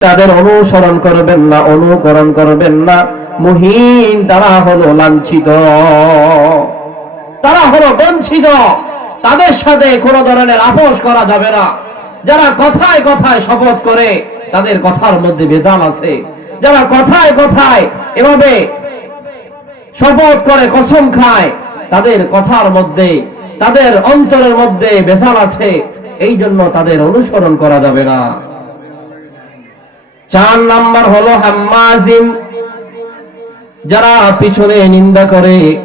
তাদের অনুসরণ করবেন না, অনুকরণ করবেন না। মুহিন তারা হলো লাঞ্ছিত। তারা হলো বঞ্চিত। তাদের সাথে কোন ধরনের আপোষ করা যাবে না। যারা কথায় কথায় শপথ করে, তাদের কথার মধ্যে ভেজাল আছে। যারা কথায় কথায় এভাবে শপথ করে, কসম খায়, তাদের কথার মধ্যে, তাদের অন্তরের মধ্যে ভেজাল আছে। এই জন্য তাদের অনুসরণ করা যাবে না। চার নাম্বার হলো হাম্মাজিম। যারা পিছনে নিন্দা করে,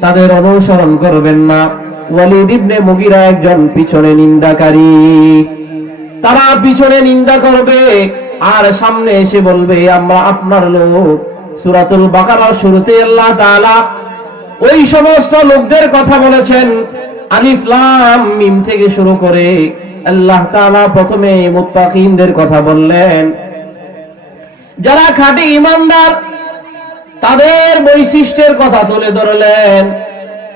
তাদের অনুসরণ করবেন না। ওয়ালিদ ইবনে মুগিরা একজন পিছনে নিন্দাকারী। তারা পিছনে নিন্দা করবে, আর সামনে এসে বলবে, আমরা আপনার লোক। সূরাতুল বাকারার শুরুতে আল্লাহ তাআলা ওই সমস্ত লোকদের কথা বলেছেন। আলিফ, লাম, মিম থেকে শুরু করে আল্লাহ তাআলা প্রথমে মুত্তাকিনদের কথা বললেন। যারা খাঁটি ইমানদার, তাদের বৈশিষ্ট্যের কথা তুলে ধরলেন।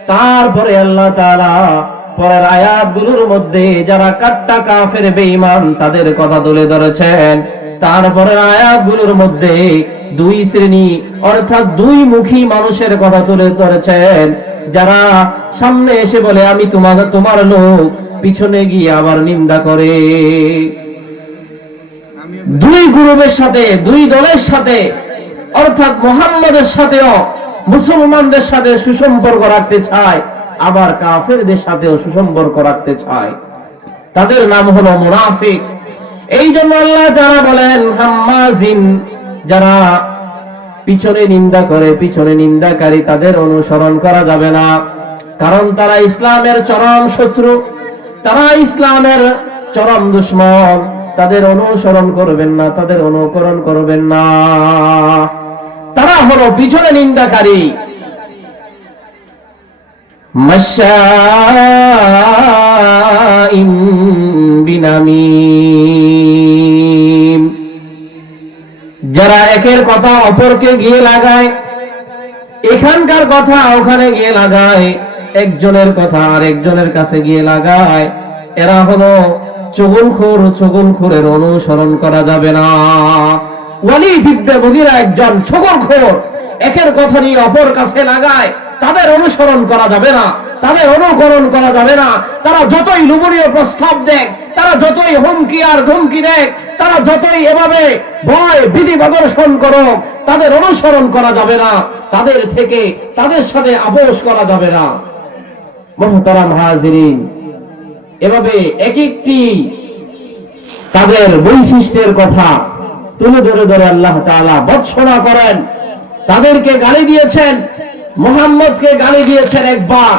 তারপরে আল্লাহ তাআলা পরের আয়াতগুলোর মধ্যে যারা কাট্টা কাফের, বেঈমান, তাদের কথা তুলে ধরেছেন। তারপরের আয়াতগুলোর মধ্যে দুই শ্রেণি, অর্থাৎ দুই মুখী মানুষের কথা তুলে ধরেছেন। যারা সামনে এসে বলে, আমি তোমার তোমার লোক, পিছনে গিয়ে আবার নিন্দা করে। দুই গ্রুপের সাথে, দুই দলের সাথে, অর্থাৎ মোহাম্মদের সাথেও মুসলমানদের সাথে সুসম্পর্ক রাখতে চায়, আবার কাফেরদের সাথেও সুসম্পর্ক রাখতে চায়। তাদের নাম হলো মুনাফিক। এই জন্য আল্লাহ যারা বলেন, হাম্মাজিন যারা পিছনে নিন্দা করে, পিছনে নিন্দাকারী, তাদের অনুসরণ করা যাবে না। কারণ তারা ইসলামের চরম শত্রু, তারা ইসলামের চরম দুশ্মন। তাদের অনুসরণ করবেন না, তাদের অনুকরণ করবেন না। তারা হলো পিছনে নিন্দাকারী। যারা একের কথা অপরকে গিয়ে লাগায়, এখানকার কথা ওখানে গিয়ে লাগায়, একজনের কথা আর একজনের কাছে গিয়ে লাগায়, এরা হলো চগুলখোর চগুলখোরের অনুসরণ করা যাবে না। ওয়ালি ইবনে মুগিরা একজন চগুলখোর, একের কথা নিয়ে অপর কাছে লাগায়, তাদের অনুসরণ করা যাবে না, তাদের অনুকরণ করা যাবে না। তারা যতই লুবনীয় প্রস্তাব দেখ, তারা যতই হুমকি আর ধমকি দেখ, তারা যতই এভাবে ভয় বিধি প্রদর্শন করো তাদের অনুসরণ করা যাবে না, তাদের থেকে তাদের সাথে আপোষ করা যাবে না। মহতারাম হাজিরিন এভাবে এক একটি তাদের বৈশিষ্ট্যের কথা তুলে ধরে ধরে আল্লাহ তাআলা বৎসনা করেন। তাদেরকে গালি দিয়েছেন, মোহাম্মদকে গালি দিয়েছেন একবার।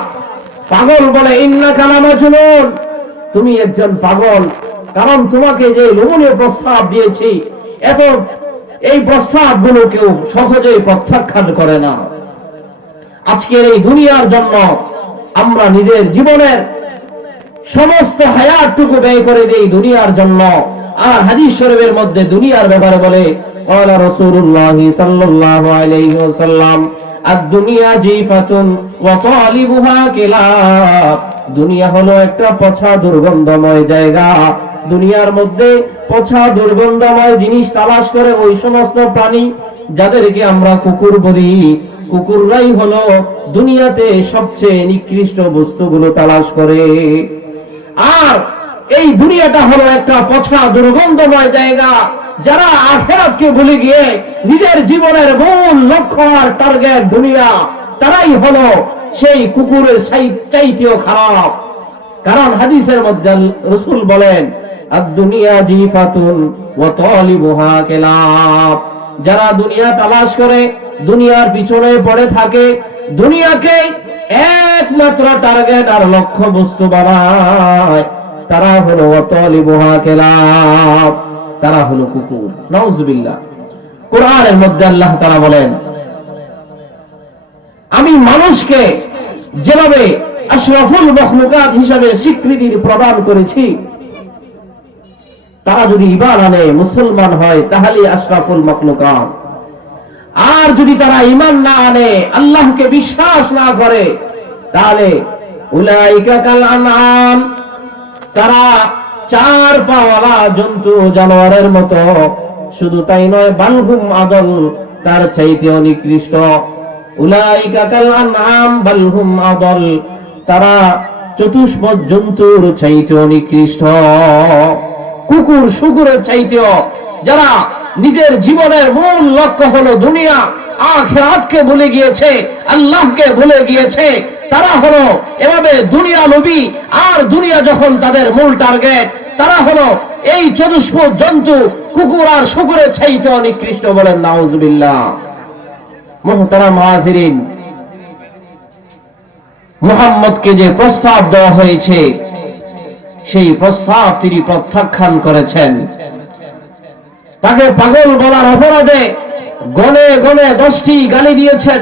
পাগল বলে ইন্না কালামা চুনুন তুমি একজন পাগল, কারণ তোমাকে যে লোভনীয় প্রস্তাব দিয়েছি, এত এই প্রস্তাবগুলো কেউ সহজেই প্রত্যাখ্যান করে না। আজকের এই দুনিয়ার জন্য আমরা নিজের জীবনের সমস্ত হায়াতটুকু ব্যয় করে দেই দুনিয়ার জন্য আর হাদিস শরীফের মধ্যে দুনিয়ার ব্যাপারে বলে قال رسول الله صلى الله عليه وسلم الدنيا جيفة وطالبها كلاب দুনিয়া হলো একটা পচা দুর্গন্ধময় জায়গা দুনিয়ার মধ্যে পচা দুর্গন্ধময় জিনিস তালাশ করে ওই সমস্ত প্রাণী যাদেরকে আমরা কুকুর বলি কুকুররাই হলো দুনিয়াতে সবচেয়ে নিকৃষ্ট বস্তুগুলো তালাশ করে আর এই দুনিয়াটা হলো একটা পছা দুর্গন্ধময় জায়গা যারা আখেরাতকে ভুলে গিয়ে নিজের জীবনের মূল লক্ষ্য আর টার্গেট দুনিয়া, তারাই হলো সেই কুকুরের চাইতেও খারাপ। কারণ হাদিসের মধ্যে রসুল বলেন দুনিয়া জিফাতুন ও যারা দুনিয়া তালাশ করে, দুনিয়ার পিছনে পড়ে থাকে, দুনিয়াকে একমাত্র টার্গেট আর লক্ষ্য বস্তু বানায় তারা হলো অতলিবুহা কেলাপ তারা হলো কুকুর। নওজুবিল্লাহ কোরআনের মধ্যে আল্লাহ তারা বলেন, আমি মানুষকে যেভাবে আশরাফুল মখলুকাত হিসাবে স্বীকৃতি প্রদান করেছি, তারা যদি ইমান আনে, মুসলমান হয় তাহলে আশরাফুল মখলুকাত। আর যদি তারা ইমান না আনে, আল্লাহকে বিশ্বাস না করে, তাহলে তারা চার পাওয়ালা জন্তু জানোয়ারের মতো। শুধু তাই নয় বালহুম আদল, তার চাইতে নিকৃষ্ট। উলাইকা কাল আনআম বালহুম আদল, তারা চতুষ্পদ জন্তুর চাইতে নিকৃষ্ট। কুকুর, শুকুরের চাইতেও যারা নিজের জীবনের মূল লক্ষ্য হলো দুনিয়া, আখেরাতকে ভুলে গিয়েছে, আল্লাহকে ভুলে গিয়েছে, তারা হলো এভাবে দুনিয়া নবী আর দুনিয়া যখন তাদের মূল টার্গেট, তারা হলো এই চতুষ্পদ জন্তু, কুকুর আর শুকুরের চাইতে নিকৃষ্ট বলেন নাউজুবিল্লাহ। মোহতারা মহাজিরিন মুহাম্মদকে যে প্রস্তাব দেওয়া হয়েছে, সেই প্রস্তাব তিনি প্রত্যাখ্যান করেছেন। তাকে পাগল বলার অপরাধে গনে গনে দশটি গালি দিয়েছেন।